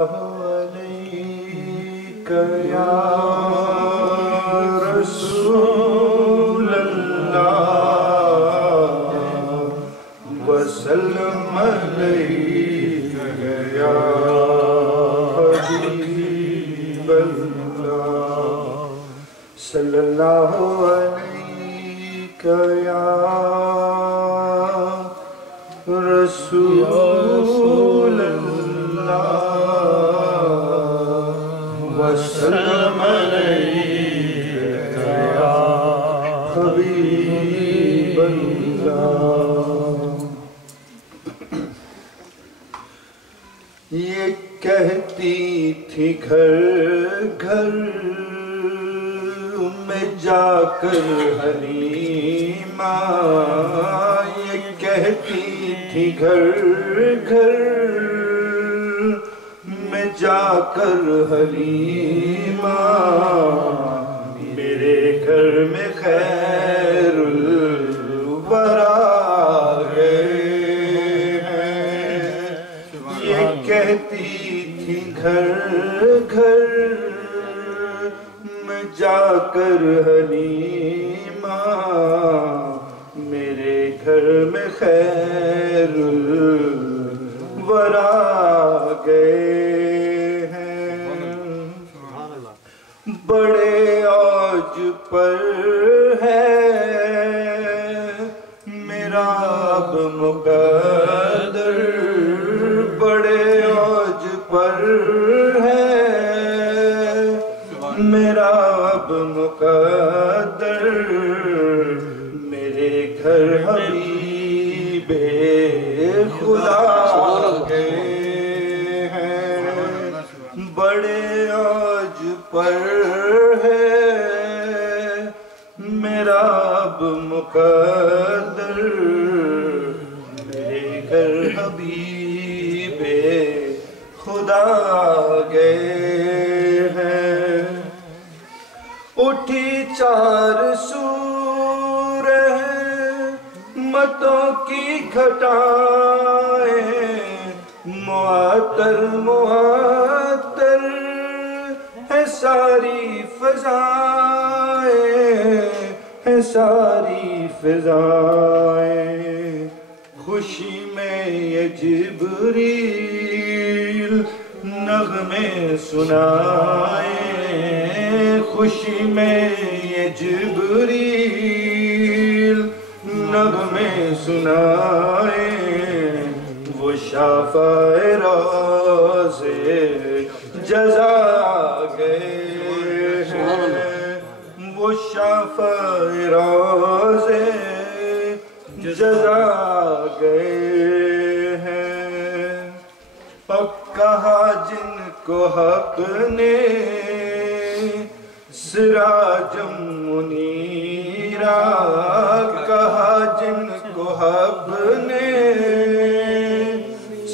علیک یا رسول اللہ وسلم علیک یا حبیب اللہ صلی اللہ علیک یا رسول اللہ وسلم علیک یا حبیب اللہ۔ یہ کہتی تھی گھر گھر میں جا کر حلیمہ، یہ کہتی تھی گھر گھر میں جا کر حلیمہ، میرے گھر میں خیر الورا گئے ہیں۔ یہ کہتی تھی گھر گھر میں جا کر حلیمہ، میرے گھر میں خیر الورا گئے ہیں۔ بڑے عوج پر ہے میرا اب مقدر، بڑے عوج پر ہے میرا اب مقدر، میرے گھر حبیب خدا گئے ہیں۔ بڑے عوج پر ہے میرا اب مقدر، میرے گھر حبیب خدا گئے ہیں۔ اٹھی چار سو رحمتوں کی گھٹائیں، معطر معطر ہے ساری فضائیں، ہے ساری فضائیں۔ خوشی میں یہ جبریل نغمے سنائیں، خوشی میں یہ جبریل نغمے سنائیں، وہ شافع روز جزا گئے ہیں، وہ شافع روز جزا گئے ہیں۔ اب کہا جن کو حق نے سراجم منیرا، کہا جن کو حق نے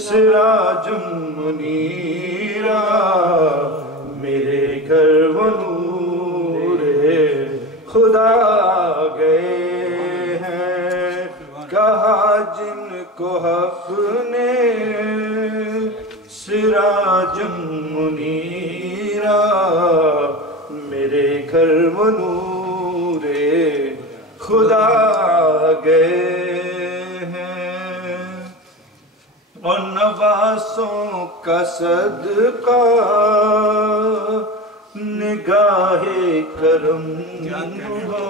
سراجم منیرا، میرے گھر وہ نور خدا گئے ہیں۔ کہا جن کو حق نے سراجم منیرا، میرے گھر وہ نور خدا گئے ہیں۔ اور نواسوں کا صدقہ نگاہ کرم ہو،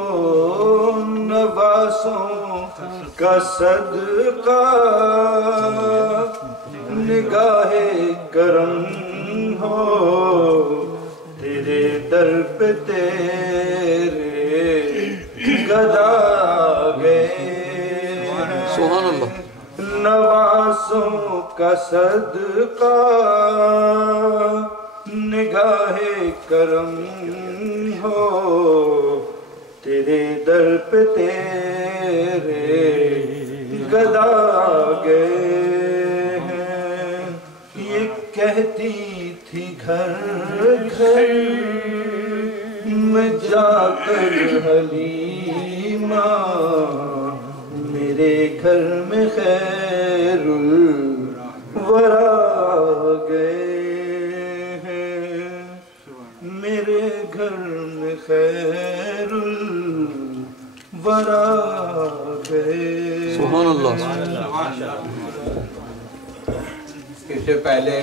نواسوں کا صدقہ نگاہ کرم ہو، تیرے در پہ تیرے گدا گئے ہیں۔ سبحان اللہ۔ نواسوں کا صدقہ نگاہ کرم ہو، تیرے در پہ تیرے گدا گئے ہیں۔ یہ کہتی تھی گھر گھر میں جا کر حلیمہ، میرے گھر میں خیر الورا گئے گھر میں خیر الورا گئے. سبحان اللہ. اس سے پہلے